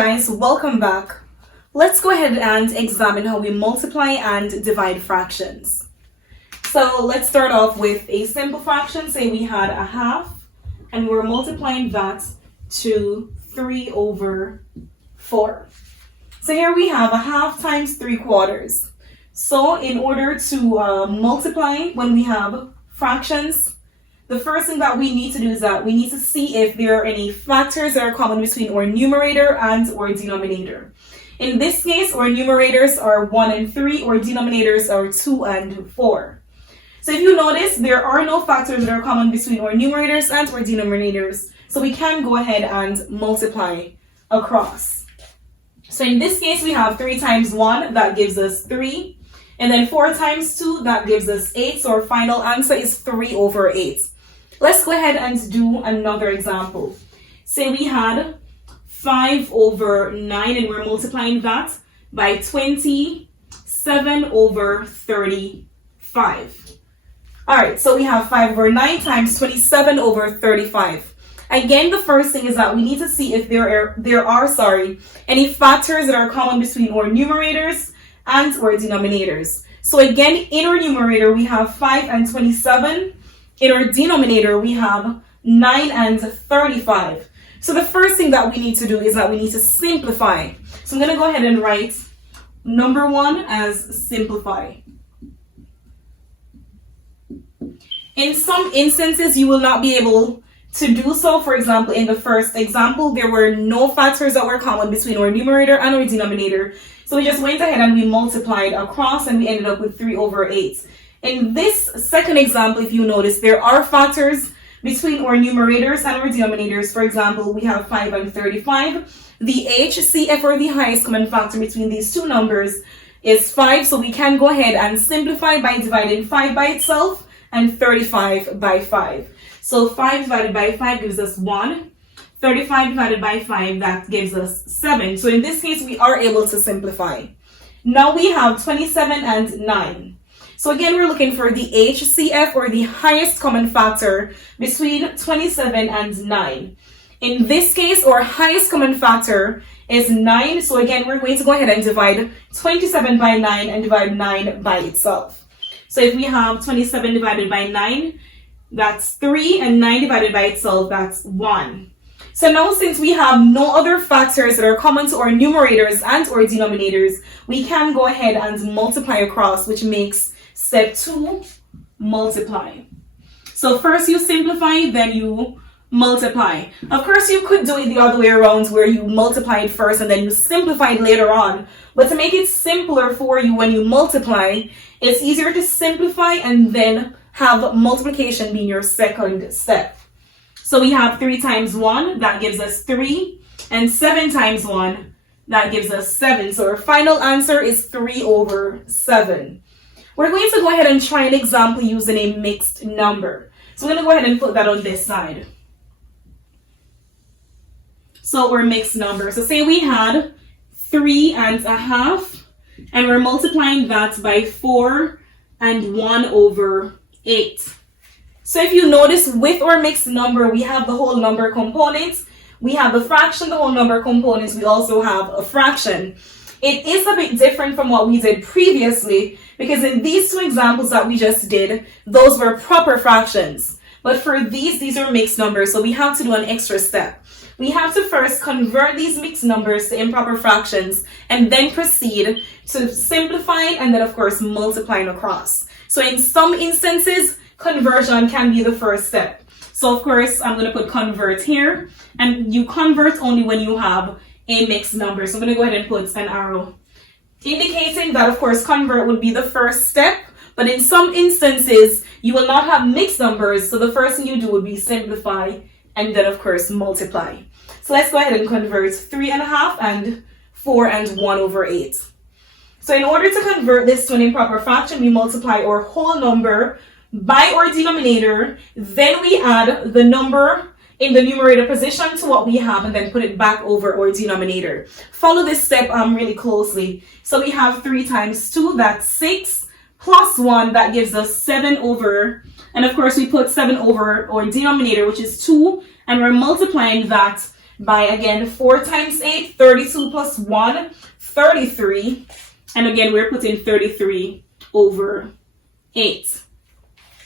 guys, welcome back. Let's go ahead and examine how we multiply and divide fractions. So let's start off with a simple fraction. Say we had a half and we're multiplying that to 3 over 4. So here we have a half times 3/4. So in order to multiply when we have fractions, the first thing that we need to do is that we need to see if there are any factors that are common between our numerator and our denominator. In this case, our numerators are 1 and 3, our denominators are 2 and 4. So if you notice, there are no factors that are common between our numerators and our denominators, so we can go ahead and multiply across. So in this case, we have 3 times 1, that gives us 3. And then 4 times 2, that gives us 8. So our final answer is 3 over 8. Let's go ahead and do another example. Say we had 5 over 9 and we're multiplying that by 27 over 35. Alright, so we have 5 over 9 times 27 over 35. Again, the first thing is that we need to see if there are any factors that are common between our numerators and our denominators. So again, in our numerator, we have 5 and 27. In our denominator, we have 9 and 35. So the first thing that we need to do is that we need to simplify. So I'm going to go ahead and write number 1 as simplify. In some instances, you will not be able to do so. For example, in the first example, there were no factors that were common between our numerator and our denominator. So we just went ahead and we multiplied across and we ended up with 3 over 8. In this second example, if you notice, there are factors between our numerators and our denominators. For example, we have 5 and 35. The HCF, or the highest common factor between these two numbers, is 5. So we can go ahead and simplify by dividing 5 by itself and 35 by 5. So 5 divided by 5 gives us 1. 35 divided by 5, that gives us 7. So in this case, we are able to simplify. Now we have 27 and 9. So again, we're looking for the HCF, or the highest common factor between 27 and 9. In this case, our highest common factor is 9. So again, we're going to go ahead and divide 27 by 9 and divide 9 by itself. So if we have 27 divided by 9, that's 3, and 9 divided by itself, that's 1. So now, since we have no other factors that are common to our numerators and our denominators, we can go ahead and multiply across, which makes step 2, multiply. So first you simplify, then you multiply. Of course, you could do it the other way around, where you multiplied first and then you simplified later on. But to make it simpler for you when you multiply, it's easier to simplify and then have multiplication being your second step. So we have 3 times 1, that gives us 3, and 7 times 1, that gives us 7. So our final answer is 3 over 7. We're going to go ahead and try an example using a mixed number. So we're going to go ahead and put that on this side. So our mixed number. So say we had 3.5, and we're multiplying that by 4 and 1 over 8. So if you notice, with our mixed number, we have the whole number components. We have the fraction, the whole number components. We also have a fraction. It is a bit different from what we did previously, because in these two examples that we just did, those were proper fractions. But for these are mixed numbers, so we have to do an extra step. We have to first convert these mixed numbers to improper fractions and then proceed to simplifying and then, of course, multiplying across. So in some instances, conversion can be the first step. So of course, I'm going to put convert here, and you convert only when you have a mixed number. So I'm going to go ahead and put an arrow indicating that, of course, convert would be the first step, but in some instances, you will not have mixed numbers. So the first thing you do would be simplify and then, of course, multiply. So let's go ahead and convert 3.5 and 4 and 1 over 8. So in order to convert this to an improper fraction, we multiply our whole number by our denominator, then we add the number in the numerator position to what we have and then put it back over our denominator. Follow this step really closely. So we have 3 times 2, that's 6, plus 1, that gives us 7 over, and of course we put 7 over our denominator, which is 2, and we're multiplying that by, again, 4 times 8, 32 plus 1, 33. And again, we're putting 33 over 8.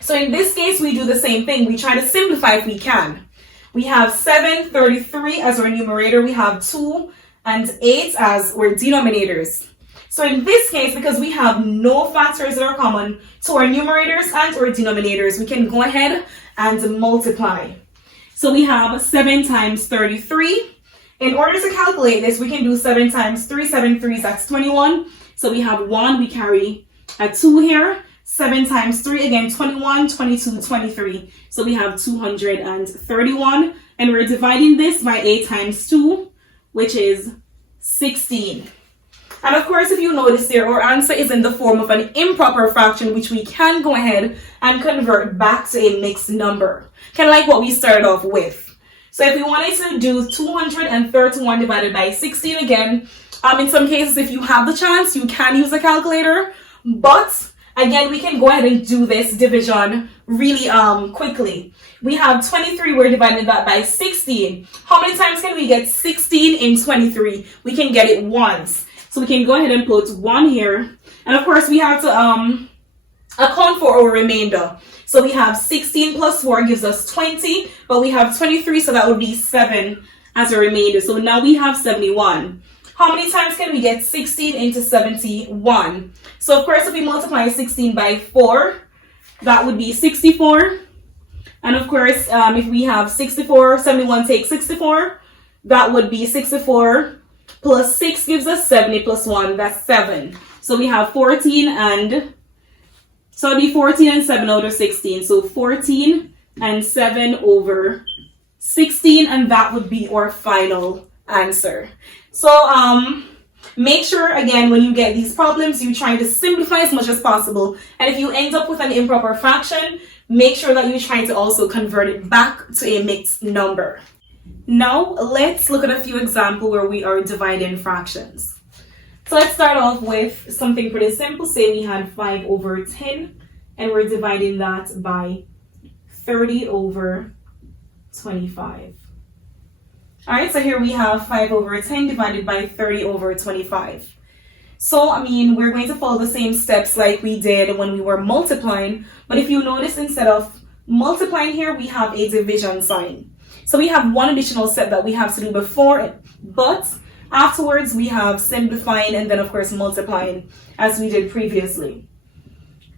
So in this case, we do the same thing. We try to simplify if we can. We have 7, 33 as our numerator. We have 2 and 8 as our denominators. So in this case, because we have no factors that are common to our numerators and our denominators, we can go ahead and multiply. So we have 7 times 33. In order to calculate this, we can do 7 times 3, 7 3s, that's 21. So we have 1, we carry a 2 here. 7 times 3, again, 21, 22, 23. So we have 231. And we're dividing this by 8 times 2, which is 16. And of course, if you notice there, our answer is in the form of an improper fraction, which we can go ahead and convert back to a mixed number. Kind of like what we started off with. So if we wanted to do 231 divided by 16 again, in some cases, if you have the chance, you can use a calculator. But again, we can go ahead and do this division really quickly. We have 23, we're dividing that by 16. How many times can we get 16 in 23? We can get it once. So we can go ahead and put 1 here. And of course, we have to account for our remainder. So we have 16 plus 4 gives us 20, but we have 23, so that would be 7 as a remainder. So now we have 71. How many times can we get 16 into 71? So of course, if we multiply 16 by 4, that would be 64. And of course, if we have 64, 71 takes 64, that would be 64 plus 6 gives us 70 plus 1, that's 7. So we have 14 and, so it'll be 14 and 7 over 16. So 14 and 7 over 16, and that would be our final answer. So make sure, again, when you get these problems, you try to simplify as much as possible. And if you end up with an improper fraction, make sure that you try to also convert it back to a mixed number. Now, let's look at a few examples where we are dividing fractions. So let's start off with something pretty simple. Say we had 5 over 10, and we're dividing that by 30 over 25. All right, so here we have 5 over 10 divided by 30 over 25. So, we're going to follow the same steps like we did when we were multiplying. But if you notice, instead of multiplying here, we have a division sign. So we have one additional step that we have to do before it. But afterwards, we have simplifying and then, of course, multiplying as we did previously.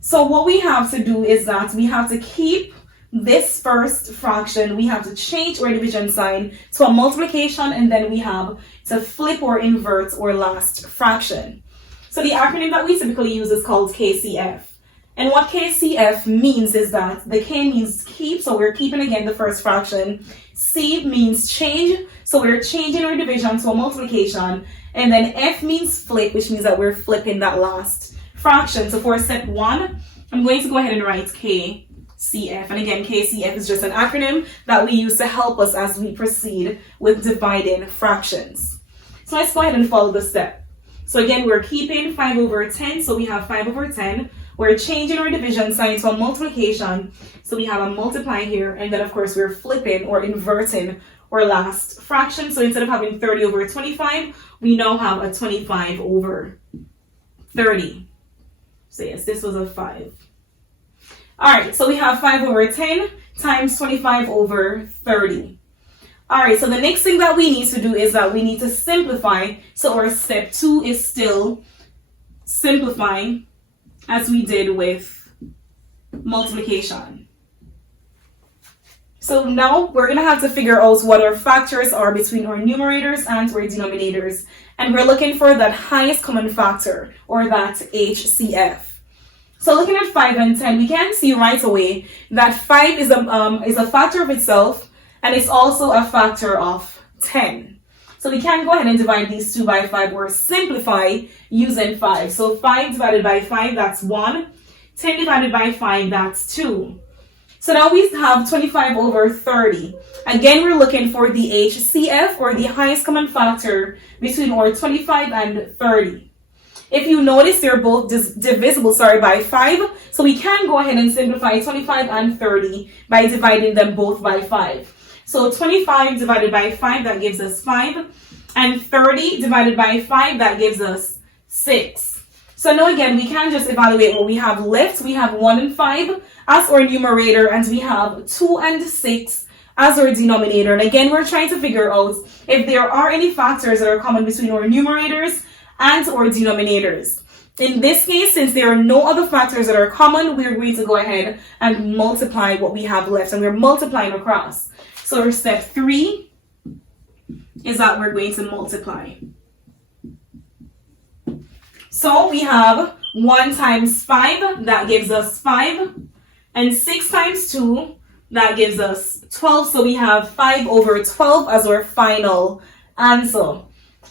So what we have to do is that we have to keep this first fraction, we have to change our division sign to a multiplication, and then we have to flip or invert our last fraction. So the acronym that we typically use is called KCF. And what KCF means is that the K means keep, so we're keeping again the first fraction. C means change, so we're changing our division to a multiplication. And then F means flip, which means that we're flipping that last fraction. So for step 1, I'm going to go ahead and write KCF. And again, KCF is just an acronym that we use to help us as we proceed with dividing fractions. So let's go ahead and follow the step. So again, we're keeping 5 over 10, so we have 5 over 10. We're changing our division sign to a multiplication, so we have a multiply here, and then of course we're flipping or inverting our last fraction. So instead of having 30 over 25, we now have a 25 over 30. So yes, this was a 5. All right, so we have 5 over 10 times 25 over 30. All right, so the next thing that we need to do is that we need to simplify. So our step 2 is still simplifying as we did with multiplication. So now we're going to have to figure out what our factors are between our numerators and our denominators. And we're looking for that highest common factor, or that HCF. So looking at 5 and 10, we can see right away that 5 is a factor of itself, and it's also a factor of 10. So we can go ahead and divide these two by 5 or simplify using 5. So 5 divided by 5, that's 1. 10 divided by 5, that's 2. So now we have 25 over 30. Again, we're looking for the HCF, or the highest common factor between our 25 and 30. If you notice, they're both divisible by 5. So we can go ahead and simplify 25 and 30 by dividing them both by 5. So 25 divided by 5, that gives us 5. And 30 divided by 5, that gives us 6. So now again, we can just evaluate what we have left. We have 1 and 5 as our numerator, and we have 2 and 6 as our denominator. And again, we're trying to figure out if there are any factors that are common between our numerators and our denominators. In this case, since there are no other factors that are common, we're going to go ahead and multiply what we have left, and we're multiplying across. So our step 3 is that we're going to multiply. So we have 1 times 5, that gives us 5, and 6 times 2, that gives us 12. So we have 5 over 12 as our final answer.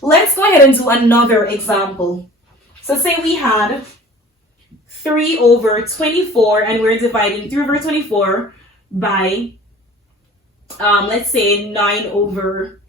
Let's go ahead and do another example. So say we had 3 over 24, and we're dividing 3 over 24 by, let's say 9 over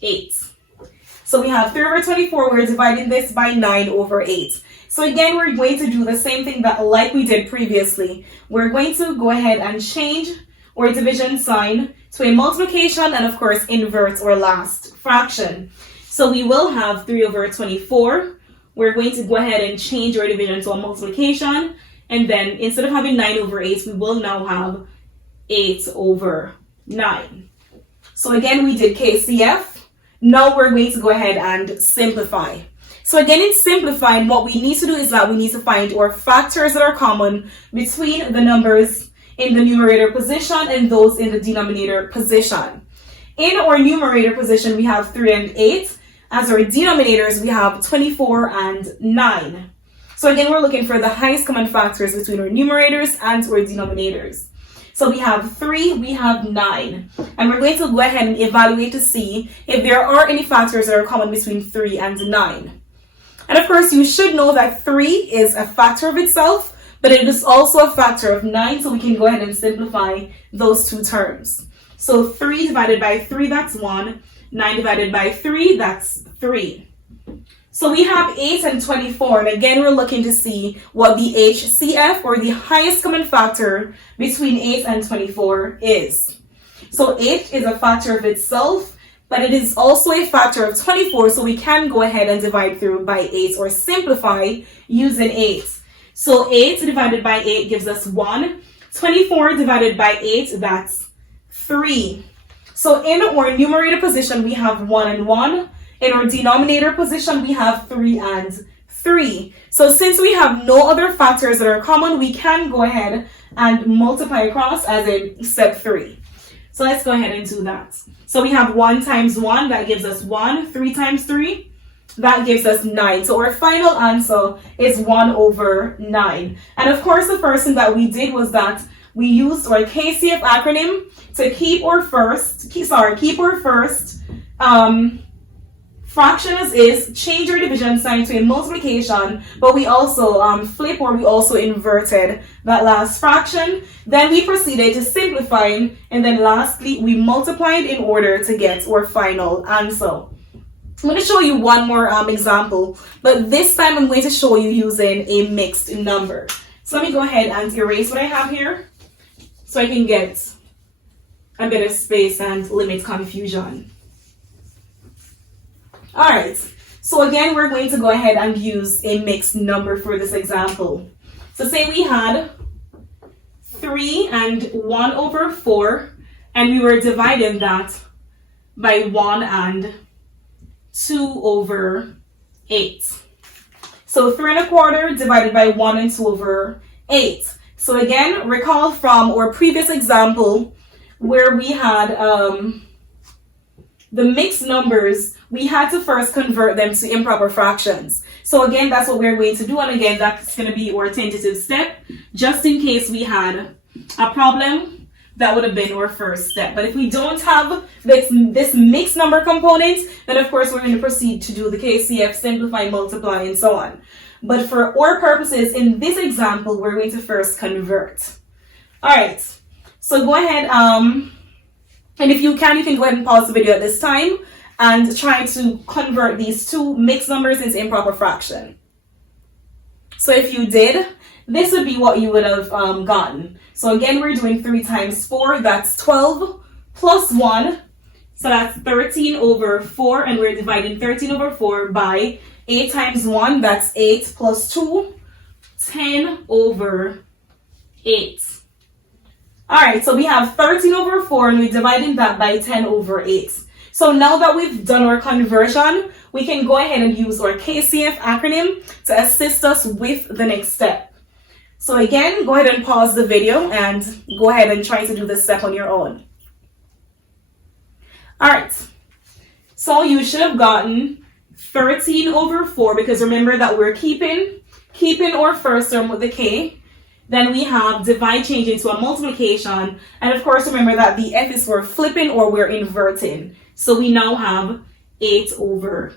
8. So we have 3 over 24, we're dividing this by 9 over 8. So again, we're going to do the same thing that like we did previously. We're going to go ahead and change our division sign to a multiplication, and of course invert our last fraction. So we will have 3 over 24. We're going to go ahead and change our division to a multiplication, and then instead of having 9 over 8, we will now have 8 over 9. So again, we did KCF. Now we're going to go ahead and simplify. So again, in simplifying, what we need to do is that we need to find our factors that are common between the numbers in the numerator position and those in the denominator position. In our numerator position, we have 3 and 8. As our denominators, we have 24 and 9. So again, we're looking for the highest common factors between our numerators and our denominators. So we have 3, we have 9. And we're going to go ahead and evaluate to see if there are any factors that are common between 3 and 9. And of course, you should know that 3 is a factor of itself, but it is also a factor of 9, so we can go ahead and simplify those two terms. So 3 divided by 3, that's 1. 9 divided by 3, that's 3. So we have 8 and 24, and again, we're looking to see what the HCF, or the highest common factor between 8 and 24 is. So 8 is a factor of itself, but it is also a factor of 24, so we can go ahead and divide through by 8 or simplify using 8. So 8 divided by 8 gives us 1. 24 divided by 8, that's 3. So in our numerator position, we have 1 and 1. In our denominator position, we have 3 and 3. So since we have no other factors that are common, we can go ahead and multiply across as in step 3. So let's go ahead and do that. So we have 1 times 1, that gives us 1. 3 times 3, that gives us 9. So our final answer is 1 over 9. And of course, the first thing that we did was that we used our KCF acronym to keep our first fraction as is, change our division sign to a multiplication, but we also flip, or we also inverted that last fraction. Then we proceeded to simplify, and then lastly we multiplied in order to get our final answer. I'm going to show you one more example, but this time I'm going to show you using a mixed number. So let me go ahead and erase what I have here so I can get a bit of space and limit confusion. Alright, so again, we're going to go ahead and use a mixed number for this example. So say we had 3 and 1 over 4, and we were dividing that by 1 and 2 over 8. So 3 1/4 divided by 1 and 2 over 8. So again, recall from our previous example where we had the mixed numbers, we had to first convert them to improper fractions. So again, that's what we're going to do. And again, that's going to be our tentative step. Just in case we had a problem, that would have been our first step. But if we don't have this mixed number component, then of course we're going to proceed to do the KCF, simplify, multiply, and so on. But for our purposes, in this example, we're going to first convert. All right. So go ahead, and if you can go ahead and pause the video at this time and try to convert these two mixed numbers into improper fraction. So if you did, this would be what you would have gotten. So again, we're doing 3 times 4, that's 12. plus 1. So that's 13 over 4, and we're dividing 13 over 4 by 8 times 1. That's 8 plus 2, 10 over 8. All right, so we have 13 over 4, and we're dividing that by 10 over 8. So now that we've done our conversion, we can go ahead and use our KCF acronym to assist us with the next step. So again, go ahead and pause the video and go ahead and try to do this step on your own. All right, so you should have gotten 13 over 4, because remember that we're keeping our first term with the K. Then we have divide change into a multiplication. And of course, remember that the F is for flipping or we're inverting. So we now have 8 over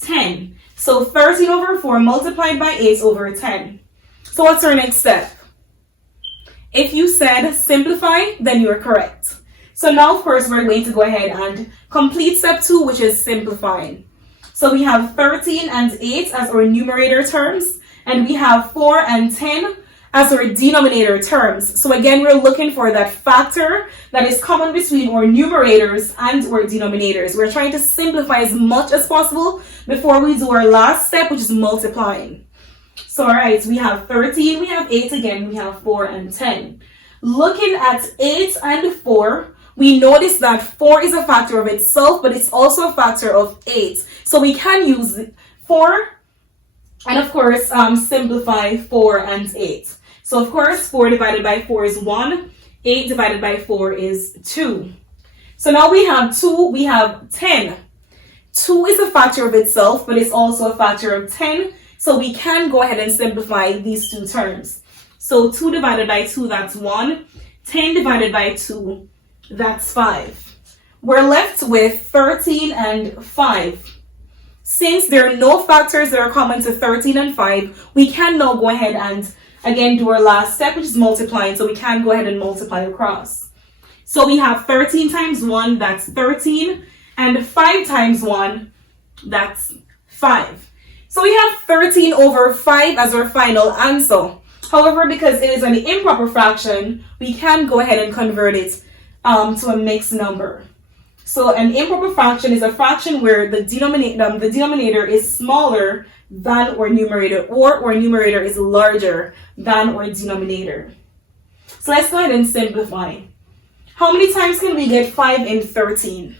10. So 13 over 4 multiplied by 8 over 10. So what's our next step? If you said simplify, then you're correct. So now, of course, we're going to go ahead and complete step 2, which is simplifying. So we have 13 and 8 as our numerator terms, and we have 4 and 10 as our denominator terms. So again, we're looking for that factor that is common between our numerators and our denominators. We're trying to simplify as much as possible before we do our last step, which is multiplying. So all right, we have 13, we have 8 again, we have 4 and 10. Looking at 8 and 4, we notice that 4 is a factor of itself, but it's also a factor of 8. So we can use 4 and of course simplify 4 and 8. So of course 4 divided by 4 is 1, 8 divided by 4 is 2. So now we have 2, we have 10. 2 is a factor of itself, but it's also a factor of 10. So we can go ahead and simplify these two terms. So 2 divided by 2, that's 1. 10 divided by 2, that's 5. We're left with 13 and 5. Since there are no factors that are common to 13 and 5, we can now go ahead and again do our last step, which is multiplying. So we can go ahead and multiply across. So we have 13 times 1, that's 13. And 5 times 1, that's 5. So we have 13 over 5 as our final answer. However, because it is an improper fraction, we can go ahead and convert it to a mixed number. So an improper fraction is a fraction where the denominator is smaller than our numerator, or our numerator is larger than our denominator. So let's go ahead and simplify. How many times can we get 5 in 13?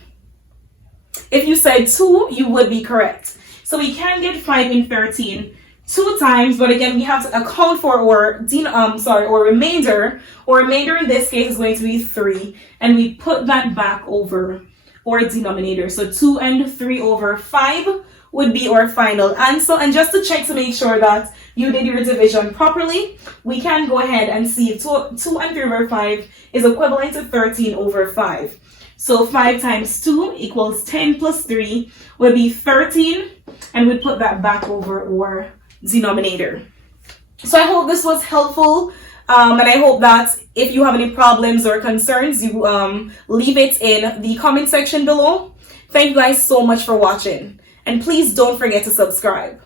If you said 2, you would be correct. So we can get 5 in 13 2 times, but again, we have to account for our remainder. Our remainder in this case is going to be 3, and we put that back over our denominator. So 2 and 3 over 5 would be our final answer. And just to check to make sure that you did your division properly, we can go ahead and see if 2 and 3 over 5 is equivalent to 13 over 5. So 5 times 2 equals 10 plus 3 would be 13, and we'd put that back over our denominator. So I hope this was helpful, and I hope that if you have any problems or concerns, you leave it in the comment section below. Thank you guys so much for watching, and please don't forget to subscribe.